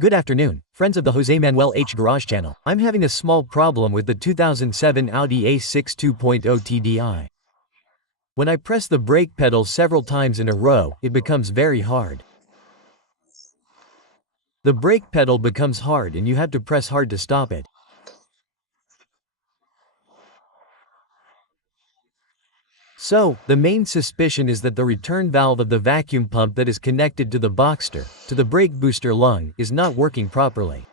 Good afternoon, friends of the Jose Manuel H Garage channel. I'm having a small problem with the 2007 Audi A6 2.0 TDI. When I press the brake pedal several times in a row, it becomes very hard. The brake pedal becomes hard and you have to press hard to stop it. So, the main suspicion is that the return valve of the vacuum pump that is connected to the Boxster, to the brake booster lung, is not working properly.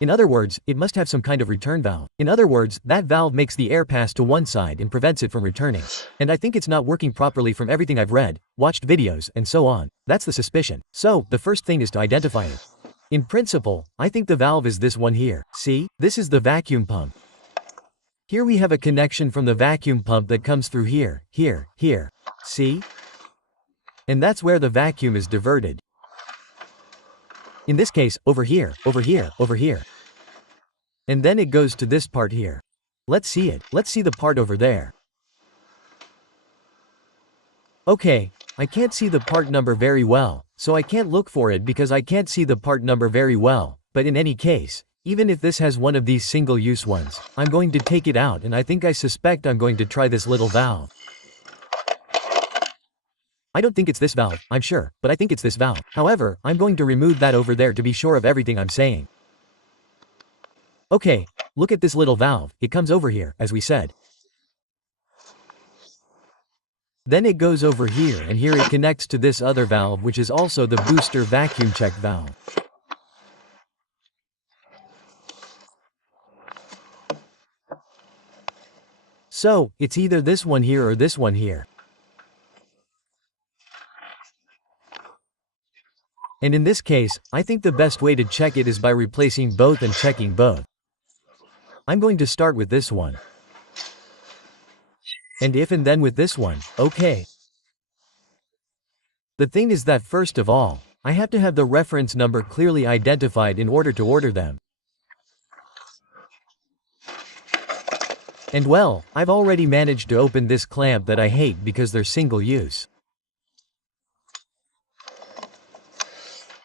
In other words, it must have some kind of return valve. In other words, that valve makes the air pass to one side and prevents it from returning. And I think it's not working properly from everything I've read, watched videos, and so on. That's the suspicion. So, the first thing is to identify it. In principle, I think the valve is this one here. See? This is the vacuum pump. Here we have a connection from the vacuum pump that comes through here, here. See? And that's where the vacuum is diverted. In this case, over here. And then it goes to this part here. Let's see it. Let's see the part over there. Okay, I can't see the part number very well, so I can't look for it because I can't see the part number very well, but in any case, even if this has one of these single-use ones, I'm going to take it out and I suspect I'm going to try this little valve. I don't think it's this valve, I'm sure, but I think it's this valve. However, I'm going to remove that over there to be sure of everything I'm saying. Okay, look at this little valve, it comes over here, as we said. Then it goes over here and here it connects to this other valve which is also the booster vacuum check valve. So, it's either this one here or this one here. And in this case, I think the best way to check it is by replacing both and checking both. I'm going to start with this one. And if and then with this one, okay. The thing is that first of all, I have to have the reference number clearly identified in order to order them. And well, I've already managed to open this clamp that I hate because they're single use.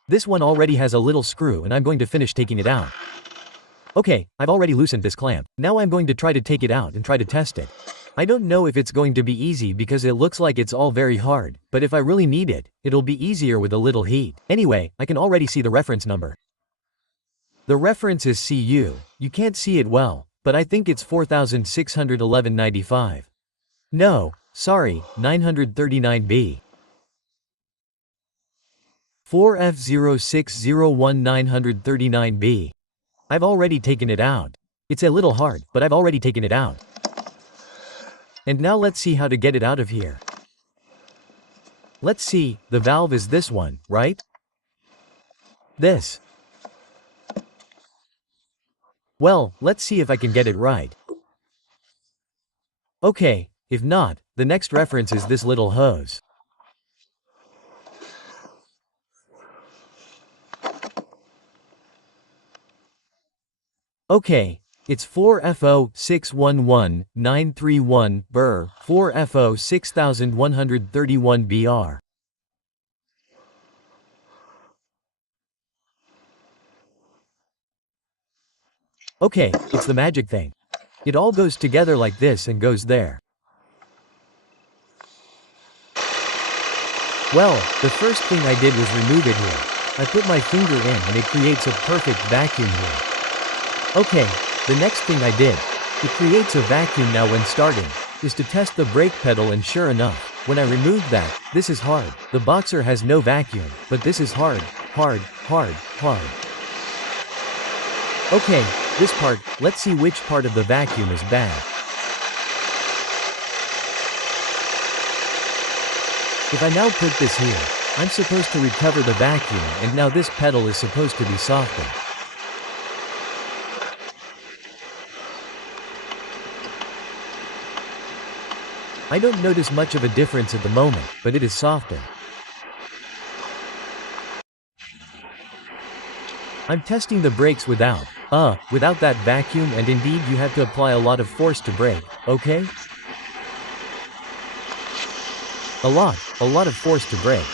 This one already has a little screw and I'm going to finish taking it out. Okay, I've already loosened this clamp. Now I'm going to try to take it out and try to test it. I don't know if it's going to be easy because it looks like it's all very hard, but if I really need it, it'll be easier with a little heat. Anyway, I can already see the reference number. The reference is CU. You can't see it well, but I think it's 4611.95. No, sorry, 939B. 4F0601939B. I've already taken it out. It's a little hard, but I've already taken it out. And now let's see how to get it out of here. Let's see, the valve is this one, right? This. Well, let's see if I can get it right. Okay, if not, the next reference is this little hose. Okay, it's 4FO611931 BR 4FO6131 BR. Okay, it's the magic thing. It all goes together like this and goes there. Well, the first thing I did was remove it here. I put my finger in and it creates a perfect vacuum here. Okay, the next thing I did, it creates a vacuum now when starting, is to test the brake pedal and sure enough, when I removed that, this is hard. The Boxer has no vacuum, but this is hard. Okay, this part, let's see which part of the vacuum is bad. If I now put this here, I'm supposed to recover the vacuum and now this pedal is supposed to be softer. I don't notice much of a difference at the moment, but it is softer. I'm testing the brakes without that vacuum and indeed you have to apply a lot of force to brake, okay? A lot of force to brake.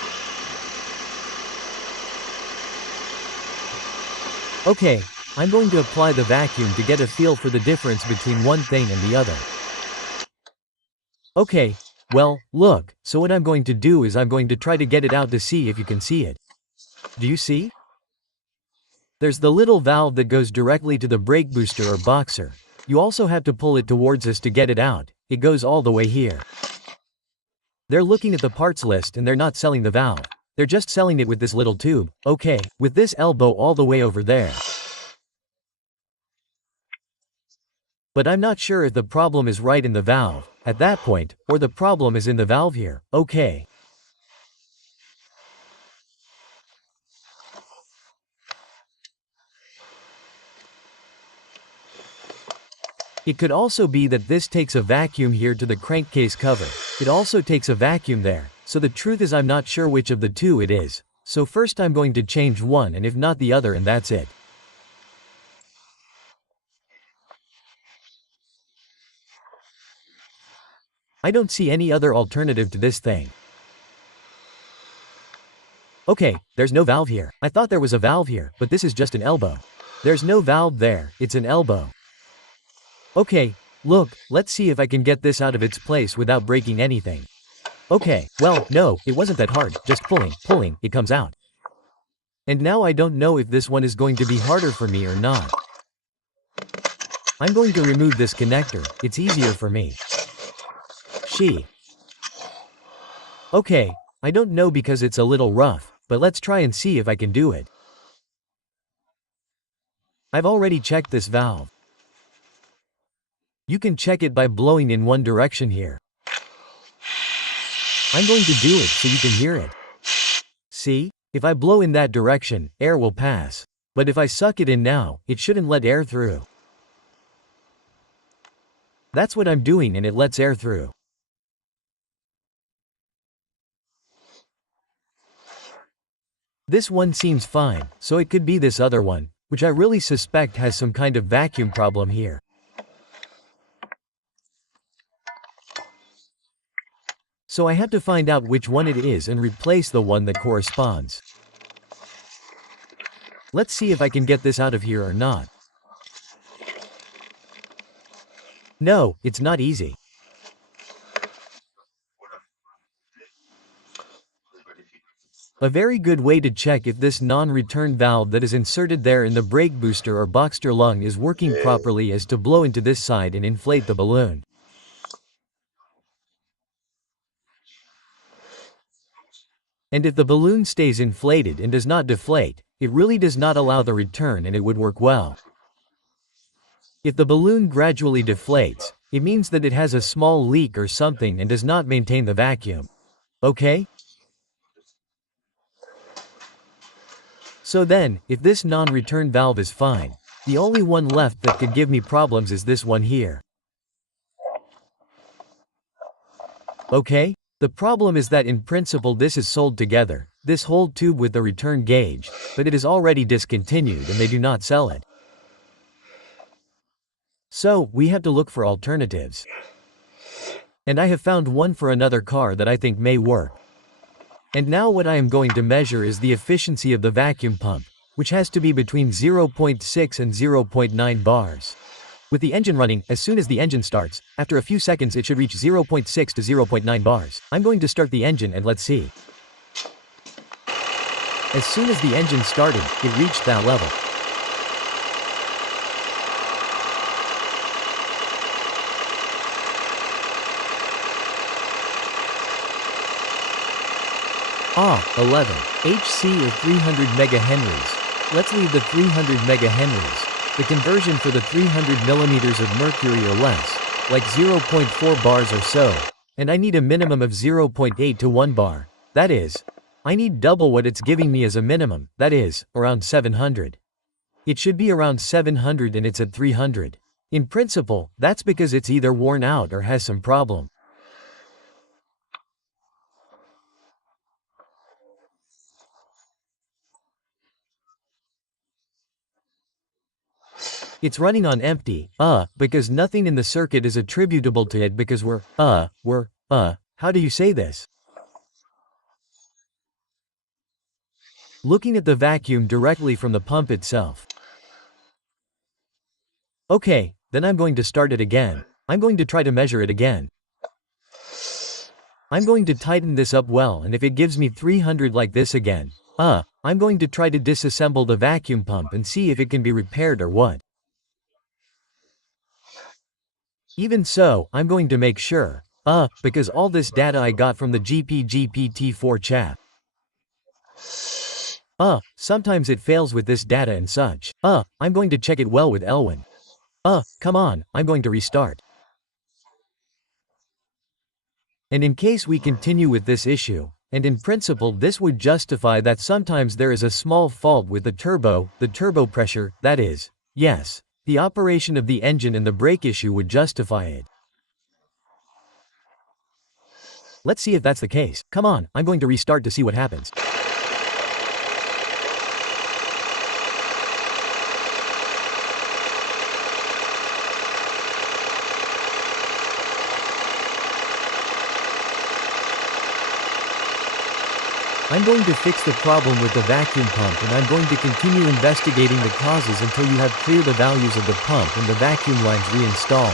Okay, I'm going to apply the vacuum to get a feel for the difference between one thing and the other. Okay, well, look, so what I'm going to do is I'm going to try to get it out to see if you can see it. Do you see? There's the little valve that goes directly to the brake booster or boxer. You also have to pull it towards us to get it out. It goes all the way here. They're looking at the parts list and they're not selling the valve. They're just selling it with this little tube, okay, with this elbow all the way over there. But I'm not sure if the problem is right in the valve, at that point, or the problem is in the valve here, okay. It could also be that this takes a vacuum here to the crankcase cover. It also takes a vacuum there, so the truth is I'm not sure which of the two it is. So first I'm going to change one and if not the other and that's it. I don't see any other alternative to this thing. Okay, there's no valve here. I thought there was a valve here, but this is just an elbow. There's no valve there, it's an elbow. Okay, look, let's see if I can get this out of its place without breaking anything. Okay, well, no, it wasn't that hard, just pulling, it comes out. And now I don't know if this one is going to be harder for me or not. I'm going to remove this connector, it's easier for me. Okay, I don't know because it's a little rough, but let's try and see if I can do it. I've already checked this valve. You can check it by blowing in one direction here. I'm going to do it so you can hear it. See? If I blow in that direction, air will pass. But if I suck it in now, it shouldn't let air through. That's what I'm doing and it lets air through. This one seems fine, so it could be this other one, which I really suspect has some kind of vacuum problem here. So I have to find out which one it is and replace the one that corresponds. Let's see if I can get this out of here or not. No, it's not easy. A very good way to check if this non-return valve that is inserted there in the brake booster or boxer lung is working properly is to blow into this side and inflate the balloon. And if the balloon stays inflated and does not deflate, it really does not allow the return and it would work well. If the balloon gradually deflates, it means that it has a small leak or something and does not maintain the vacuum. Okay? So then, if this non-return valve is fine, the only one left that could give me problems is this one here. Okay? The problem is that in principle this is sold together, this whole tube with the return gauge, but it is already discontinued and they do not sell it. So, we have to look for alternatives. And I have found one for another car that I think may work. And now what I am going to measure is the efficiency of the vacuum pump, which has to be between 0.6 and 0.9 bars. With the engine running, as soon as the engine starts, after a few seconds it should reach 0.6 to 0.9 bars. I'm going to start the engine and let's see. As soon as the engine started, it reached that level. Ah, 11. HC or 300 megahenries. Let's leave the 300 megahenries. The conversion for the 300 millimeters of mercury or less, like 0.4 bars or so. And I need a minimum of 0.8 to 1 bar. That is, I need double what it's giving me as a minimum, that is, around 700. It should be around 700 and it's at 300. In principle, that's because it's either worn out or has some problem. It's running on empty, because nothing in the circuit is attributable to it because how do you say this? Looking at the vacuum directly from the pump itself. Okay, then I'm going to start it again. I'm going to try to measure it again. I'm going to tighten this up well, and if it gives me 300 like this again, I'm going to try to disassemble the vacuum pump and see if it can be repaired or what. Even so, I'm going to make sure, because all this data I got from the GPT-4 chat. Sometimes it fails with this data and such. I'm going to check it well with Elwin. Come on, I'm going to restart. And in case we continue with this issue, and in principle this would justify that sometimes there is a small fault with the turbo pressure, that is, yes, the operation of the engine and the brake issue would justify it. Let's see if that's the case. Come on, I'm going to restart to see what happens. I'm going to fix the problem with the vacuum pump, and I'm going to continue investigating the causes until you have cleared the values of the pump and the vacuum lines reinstalled.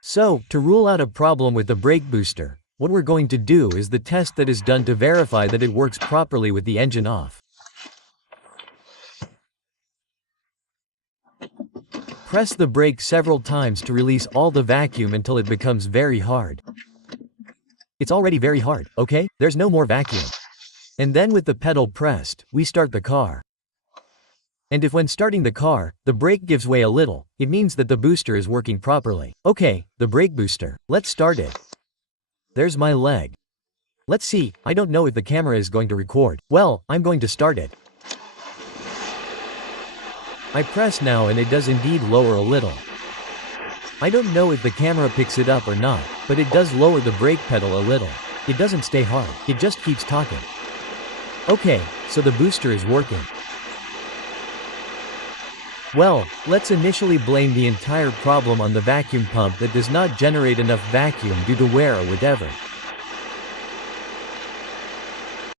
So, to rule out a problem with the brake booster, what we're going to do is the test that is done to verify that it works properly with the engine off. Press the brake several times to release all the vacuum until it becomes very hard. It's already very hard, okay? There's no more vacuum. And then with the pedal pressed, we start the car. And if when starting the car, the brake gives way a little, it means that the booster is working properly. Okay, the brake booster. Let's start it. There's my leg. Let's see, I don't know if the camera is going to record. Well, I'm going to start it. I press now and it does indeed lower a little. I don't know if the camera picks it up or not, but it does lower the brake pedal a little. It doesn't stay hard, it just keeps talking. Okay, so the booster is working. Well, let's initially blame the entire problem on the vacuum pump that does not generate enough vacuum due to wear or whatever.